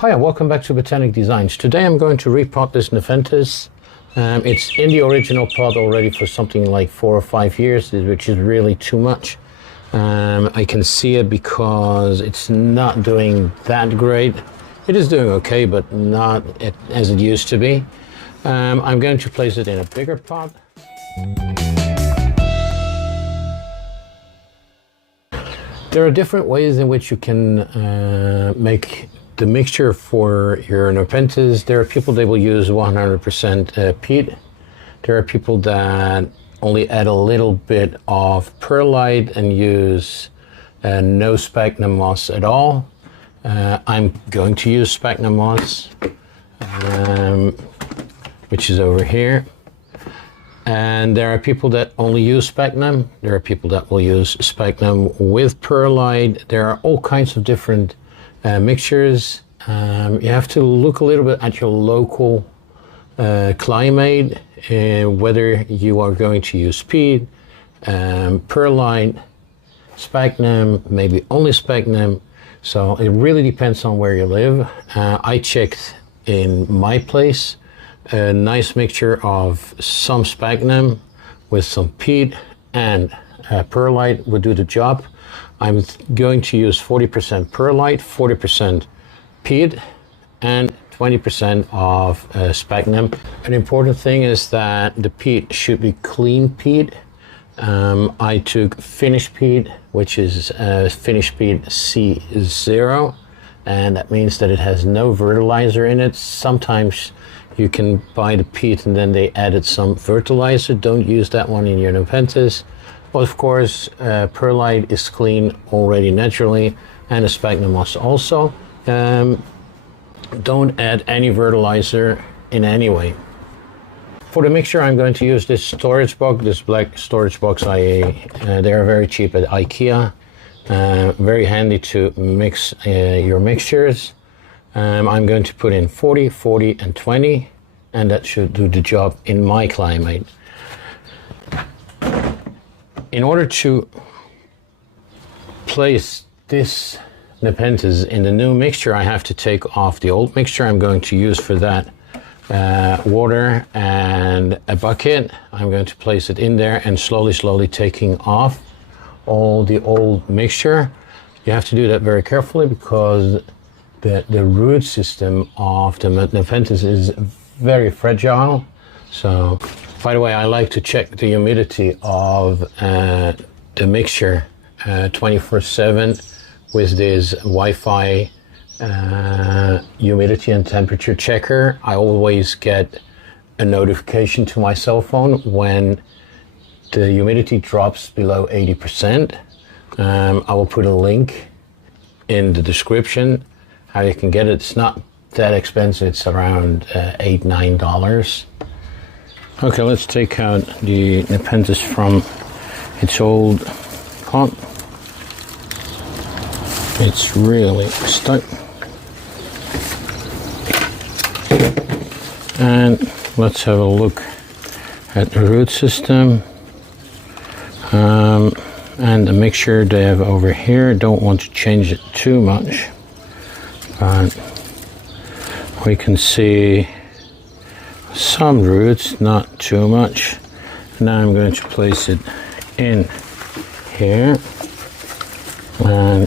Hi, and welcome back to Botanic Designs. Today I'm going to repot this Nepenthes. It's in the original pot already for something like 4 or 5 years, which is really too much. I can see it because it's not doing that great. It is doing okay, but not as it used to be. I'm going to place it in a bigger pot. There are different ways in which you can make the mixture for your Nepenthes. There are people that will use 100% peat. There are people that only add a little bit of perlite and use no sphagnum moss at all. I'm going to use sphagnum moss, which is over here. And there are people that only use sphagnum. There are people that will use sphagnum with perlite. There are all kinds of different mixtures. You have to look a little bit at your local climate, whether you are going to use peat, perlite, sphagnum, maybe only sphagnum. So it really depends on where you live. I checked in my place. A nice mixture of some sphagnum with some peat and perlite would do the job. I'm going to use 40% perlite, 40% peat, and 20% of sphagnum. An important thing is that the peat should be clean peat. I took finished peat, which is finished peat C0, and that means that it has no fertilizer in it. Sometimes you can buy the peat and then they added some fertilizer. Don't use that one in your Nepenthes. But of course, perlite is clean already naturally, and the sphagnum moss also. Don't add any fertilizer in any way. For the mixture, I'm going to use this storage box, this black storage box. They are very cheap at IKEA. Very handy to mix your mixtures. I'm going to put in 40, 40, and 20, and that should do the job in my climate. In order to place this Nepenthes in the new mixture, I have to take off the old mixture. I'm going to use for that water and a bucket. I'm going to place it in there and slowly taking off all the old mixture. You have to do that very carefully because the root system of the Nepenthes is very fragile. So, by the way, I like to check the humidity of the mixture 24/7 with this Wi-Fi humidity and temperature checker. I always get a notification to my cell phone when the humidity drops below 80%. I will put a link in the description how you can get it. It's not that expensive. It's around $8, $9. Okay, let's take out the Nepenthes from its old pot. It's really stuck. And let's have a look at the root system. And the mixture they have over here. Don't want to change it too much, but we can see some roots, not too much. Now I'm going to place it in here, and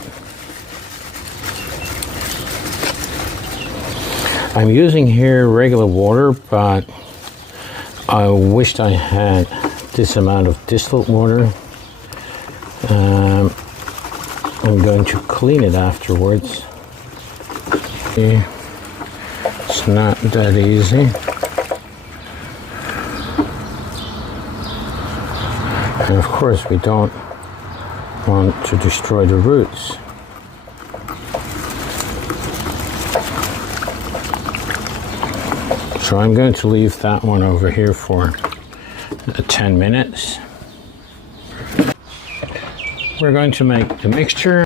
I'm using here regular water, but I wished I had this amount of distilled water. I'm going to clean it afterwards. It's not that easy. And of course we don't want to destroy the roots. So I'm going to leave that one over here for 10 minutes. We're going to make the mixture.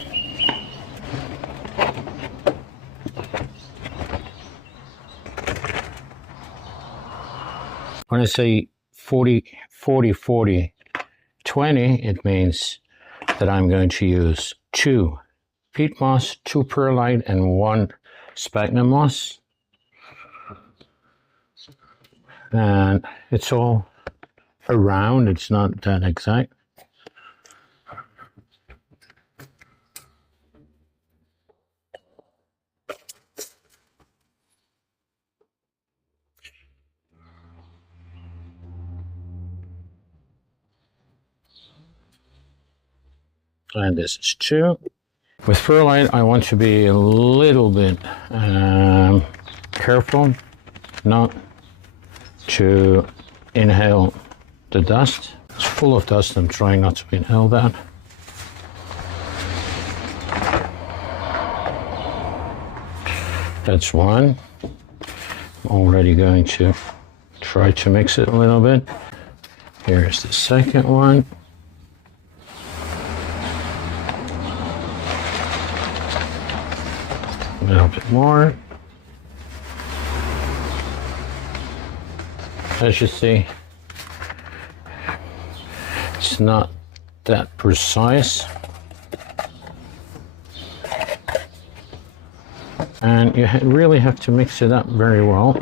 When I say 40, 40, 40, 20, it means that I'm going to use 2 peat moss, 2 perlite, and 1 sphagnum moss, and it's all around, it's not that exact. And this is 2. With perlite, I want to be a little bit careful not to inhale the dust. It's full of dust, I'm trying not to inhale that. That's 1. I'm already going to try to mix it a little bit. Here's the second one. A little bit more. As you see, it's not that precise. And you really have to mix it up very well.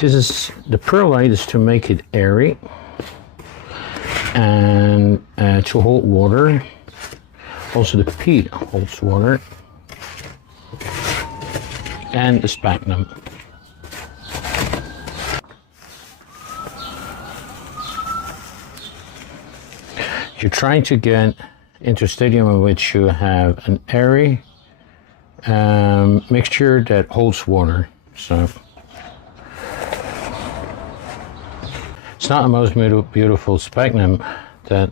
The perlite is to make it airy and to hold water. Also the peat holds water. And the sphagnum. You're trying to get into a stadium in which you have an airy mixture that holds water. So it's not the most beautiful sphagnum that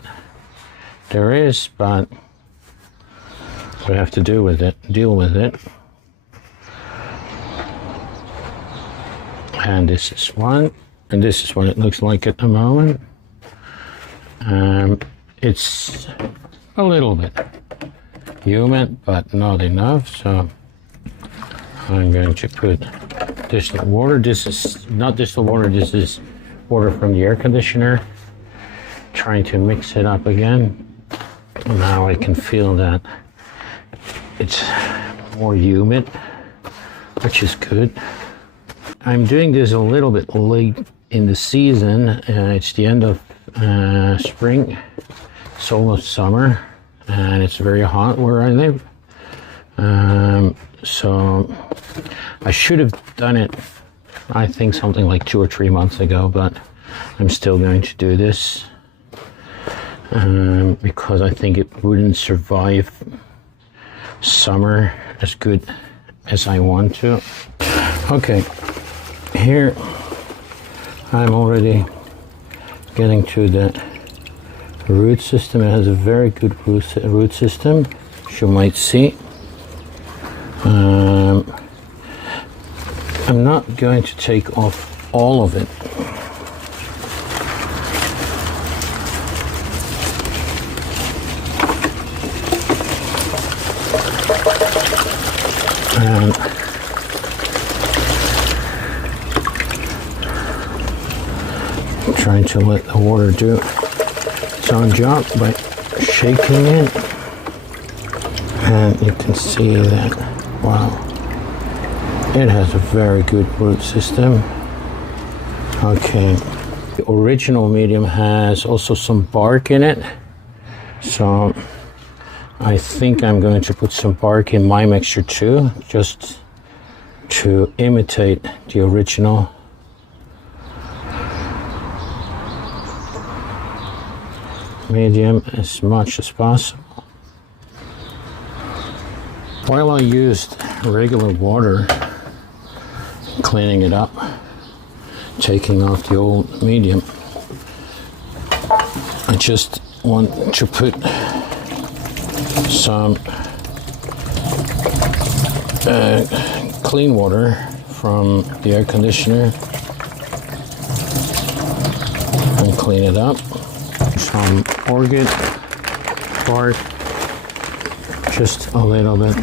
there is, but we have to deal with it. And this is 1, and this is what it looks like at the moment. It's a little bit humid, but not enough, so I'm going to put distilled water. This is not distilled water, this is water from the air conditioner. Trying to mix it up again. Now I can feel that it's more humid, which is good. I'm doing this a little bit late in the season. It's the end of spring. It's almost summer, and it's very hot where I live. So I should have done it, I think, something like 2 or 3 months ago, but I'm still going to do this because I think it wouldn't survive summer as good as I want to. Okay. Here I'm already getting to the root system. It has a very good root system, as you might see. I'm not going to take off all of it. And trying to let the water do its own job by shaking it, and you can see that, wow, it has a very good root system. Okay, the original medium has also some bark in it, so I think I'm going to put some bark in my mixture too, just to imitate the original. Medium as much as possible. While I used regular water, cleaning it up, taking off the old medium, I just want to put some clean water from the air conditioner and clean it up. Some orchid bark, just a little bit,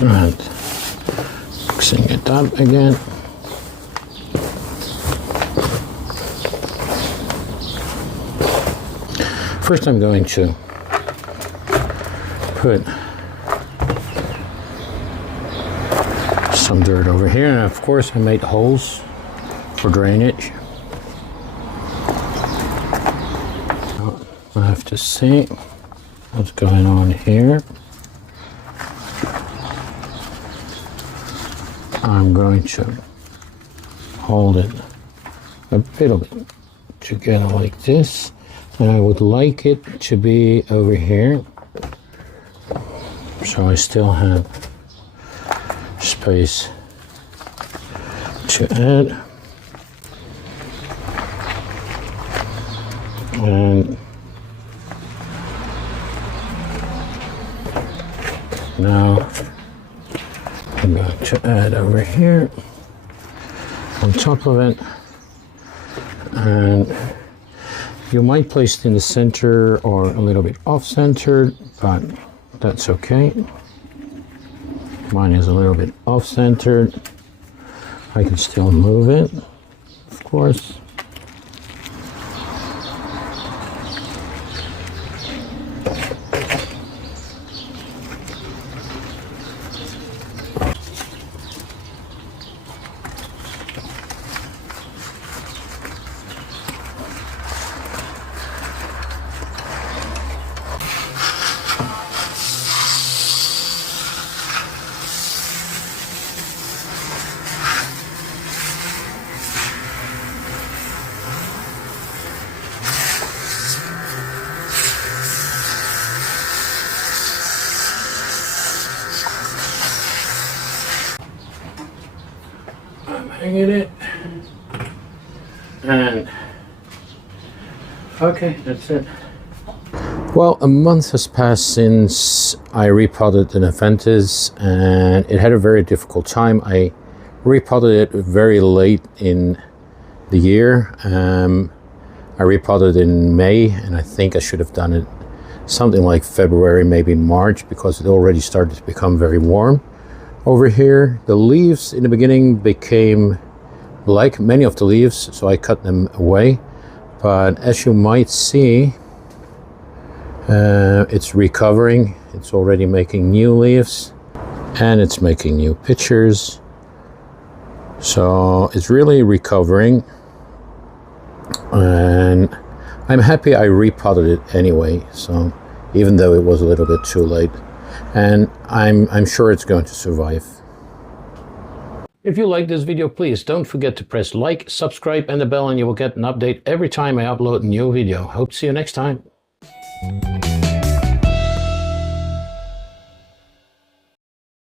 and mixing it up again. first I'm going to put some dirt over here, and of course I made holes for drainage. I have to see what's going on here. I'm going to hold it a little bit together like this, and I would like it to be over here, so I still have space to add. And now I'm going to add over here on top of it, and you might place it in the center or a little bit off-centered, but that's okay. Mine is a little bit off-centered. I can still move it, of course. Hanging it, and okay, that's it. Well, a month has passed since I repotted the Nepenthes, and it had a very difficult time. I repotted it very late in the year. I repotted in May, and I think I should have done it something like February, maybe March, because it already started to become very warm. Over here, the leaves in the beginning became black, many of the leaves, so I cut them away. But as you might see, it's recovering. It's already making new leaves, and it's making new pictures. So it's really recovering, and I'm happy I repotted it anyway, so even though it was a little bit too late. And I'm sure it's going to survive. If you like this video, please don't forget to press like, subscribe and the bell, and you will get an update every time I upload a new video. Hope to see you next time.